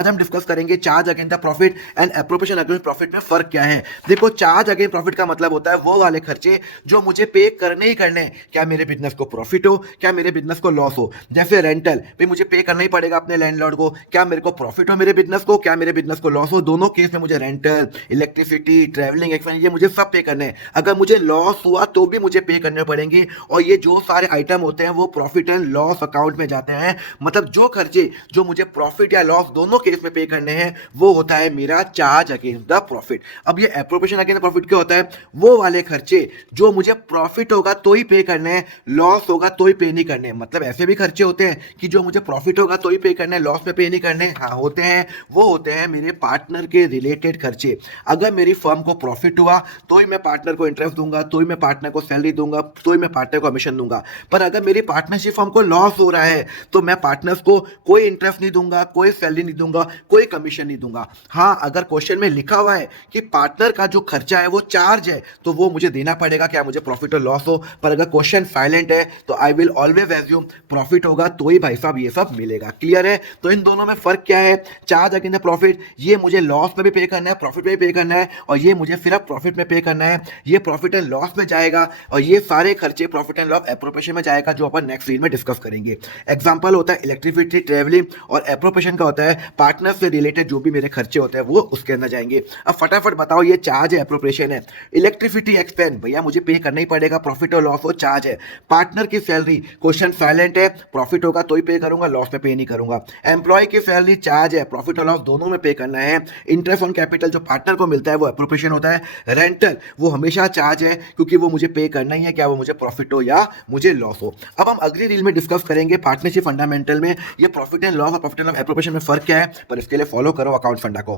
आज हम डिस्कस करेंगे charge against the profit and appropriation against profit में फर्क क्या है। देखो, चार्ज अगेंस्ट प्रॉफिट का मतलब होता है वो वाले खर्चे जो मुझे पे करने ही करने हैं। क्या मेरे बिजनेस को प्रॉफिट हो, क्या मेरे बिजनेस को लॉस हो। जैसे रेंटल भी मुझे पे करना ही पड़ेगा अपने लैंडलॉर्ड को, क्या मेरे को प्रॉफिट हो मेरे बिजनेस को, क्या मेरे बिजनेस को लॉस हो। दोनों केस में मुझे रेंटल, इलेक्ट्रिसिटी, ट्रैवलिंग एक्सपेंस ये मुझे सब पे करने हैं। अगर मुझे लॉस हुआ तो भी मुझे पे करने पड़ेंगे, और ये जो सारे आइटम होते हैं वो प्रॉफिट एंड लॉस अकाउंट में जाते हैं। मतलब जो खर्चे जो मुझे प्रॉफिट या लॉस दोनों केस में पे करने हैं वो होता है मेरा चार्ज अगेंस्ट द प्रॉफिट। अब ये एप्रोप्रिएशन अगेंस्ट प्रॉफिट क्या होता है, वो वाले खर्चे जो मुझे प्रॉफिट होगा तो ही पे करने हैं, लॉस होगा तो ही पे नहीं करने हैं। मतलब ऐसे भी खर्चे होते हैं कि जो मुझे प्रॉफिट होगा तो ही पे करने हैं, लॉस में पे नहीं करने। हाँ होते हैं, वो होते हैं मेरे पार्टनर के रिलेटेड खर्चे। अगर मेरी फर्म को प्रॉफिट हुआ तो ही मैं पार्टनर को इंटरेस्ट दूंगा, तो ही मैं पार्टनर को सैलरी दूंगा, तो ही मैं पार्टनर को कमीशन दूंगा। पर अगर मेरी पार्टनरशिप फर्म को लॉस हो रहा है तो मैं पार्टनर्स को कोई इंटरेस्ट नहीं दूंगा, कोई सैलरी नहीं दूंगा, कोई कमीशन नहीं दूंगा। हाँ, अगर क्वेश्चन में लिखा हुआ है कि पार्टनर का जो खर्चा है वो चार्ज है तो वो मुझे देना पड़ेगा, क्या मुझे प्रॉफिट और लॉस हो। पर अगर क्वेश्चन साइलेंट है तो I will always assume profit होगा तो ही भाई साहब ये सब मिलेगा। क्लियर है? तो इन दोनों में फर्क क्या है, चार्ज अगेंस्ट प्रॉफिट ये मुझे लॉस में भी पे करना है, प्रॉफिट में भी पे करना है, और ये मुझे सिर्फ प्रॉफिट में पे करना है। ये प्रॉफिट एंड लॉस में जाएगा, और ये सारे खर्चे प्रॉफिट एंड लॉस एप्रोप्रिएशन में जाएगा, जो अपन नेक्स्ट रील में डिस्कस करेंगे। एग्जांपल होता है इलेक्ट्रिसिटी, ट्रेवलिंग, और एप्रोप्रिएशन का होता है पार्टनर से रिलेटेड जो भी मेरे खर्चे होते हैं वो उसके अंदर जाएंगे। अब फटाफट बताओ, ये चार्ज है, एप्रोप्रिएशन है। इलेक्ट्रिसिटी एक्सपेंस भैया मुझे पे करना ही पड़ेगा, प्रॉफिट और लॉस हो, चार्ज है। पार्टनर की सैलरी क्वेश्चन साइलेंट है, प्रॉफिट होगा तो ही पे करूंगा, लॉस में पे नहीं करूंगा। एम्प्लॉय की सैलरी चार्ज है, प्रॉफिट और लॉस दोनों में पे करना है। इंटरेस्ट ऑन कैपिटल जो पार्टनर को मिलता है वो एप्रोप्रिएशन होता है। रेंटल वो हमेशा चार्ज है क्योंकि वो मुझे पे करना ही है, क्या वो मुझे प्रॉफिट हो या मुझे लॉस हो। अब हम अगली रील में डिस्कस करेंगे पार्टनरशिप फंडामेंटल में ये प्रॉफिट एंड लॉस और प्रॉफिट एंड लॉस एप्रोप्रिएशन में फर्क क्या है। पर इसके लिए फॉलो करो अकाउंट फंडा को।